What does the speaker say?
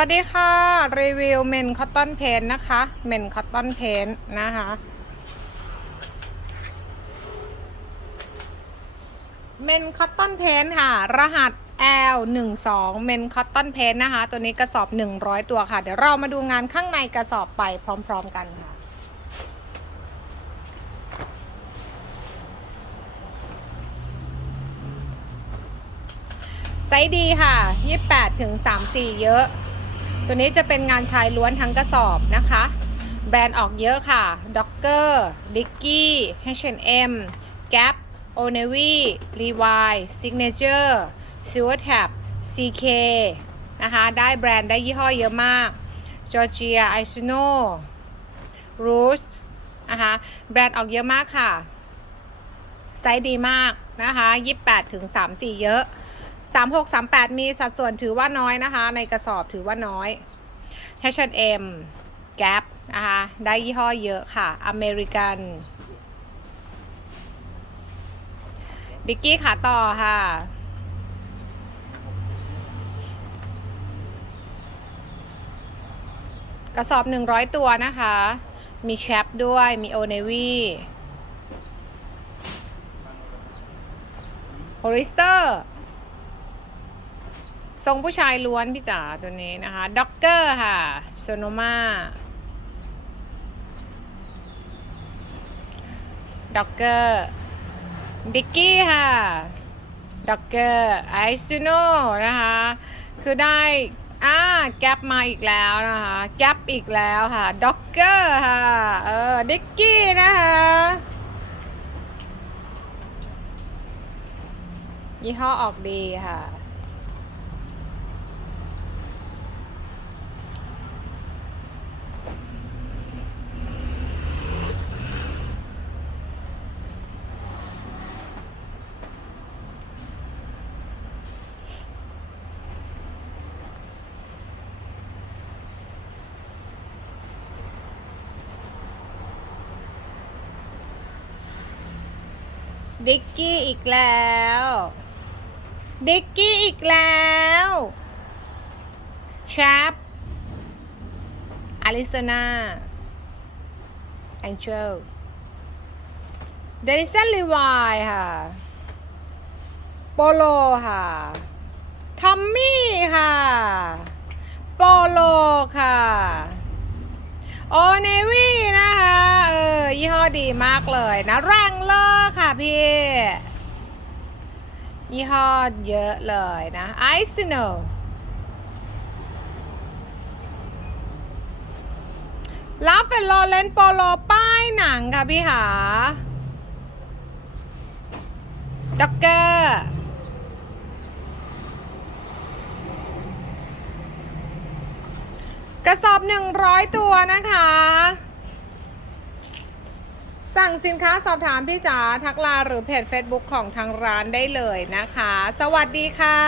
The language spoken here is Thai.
วัสดีค่ะ รีวิวเมนคอตตอนเพนนะคะ เมนคอตตอนเพนนะคะ เมนคอตตอนเพนค่ะ รหัส L 1 2 เมนคอตตอนเพนนะคะ ตัวนี้กระสอบ 100 ตัวค่ะ เดี๋ยวเรามาดูงานข้างในกระสอบไปพร้อม ๆ กันค่ะไซส์ดีค่ะ 28ถึง34 เยอะ ตัวนี้จะเป็นงานชายล้วนทั้งกระสอบนะคะ แบรนด์ออกเยอะค่ะ Docker Dicky H&M Gap o n e v y Levi Signature Silvertap CK นะคะ ได้แบรนด์ได้ยี่ห้อเยอะมาก Georgia Isuno r o o s นะคะแบรนด์ออกเยอะมากค่ะ ไซส์ดีมากนะคะ 28ถึง34 เยอะ 36 38 มีสัดส่วนถือว่าน้อยนะคะ ในกระสอบถือว่าน้อย H&M Gap นะคะ ได้ยี่ห้อเยอะค่ะอเมริกันดิกกี้ขาต่อค่ะ กระสอบ 100 ตัวนะคะ มีแชปด้วย มีโอเนวีโฮลิสเตอร์ ทรงผู้ชายล้วนพี่จ๋าตัวนี้นะคะด็อกเกอร์ค่ะโซโนมาด็อกเกอร์ดิกกี้ค่ะด็อกเกอร์ไอซูโนนะคะ คือได้อ่าแก๊ปมาอีกแล้วนะคะแก๊ปอีกแล้วค่ะด็อกเกอร์ค่ะเออดิกกี้นะคะยี่ห้อออกดีค่ะ ดิกกี้อีกแล้ว ดิกกี้อีกแล้วแชปอาริโซนาแองเจลเดนิสันลีวายค่ะ โปโลค่ะ ทอมมี่ค่ะ โปโลค่ะ โอเนวี่ ยี่ห้อดีมากเลยนะแรงเลอร์ค่ะพี่ ยี่ห้อเยอะเลยนะไอซ์โนลาเฟลโลเลนโปโลป้ายหนังค่ะพี่หาด็อกเกอร์กระสอบ 100 ตัวนะคะ สั่งสินค้าสอบถามพี่จ๋าทักไลาหรือเพจ Facebook ของทางร้านได้เลยนะคะ สวัสดีค่ะ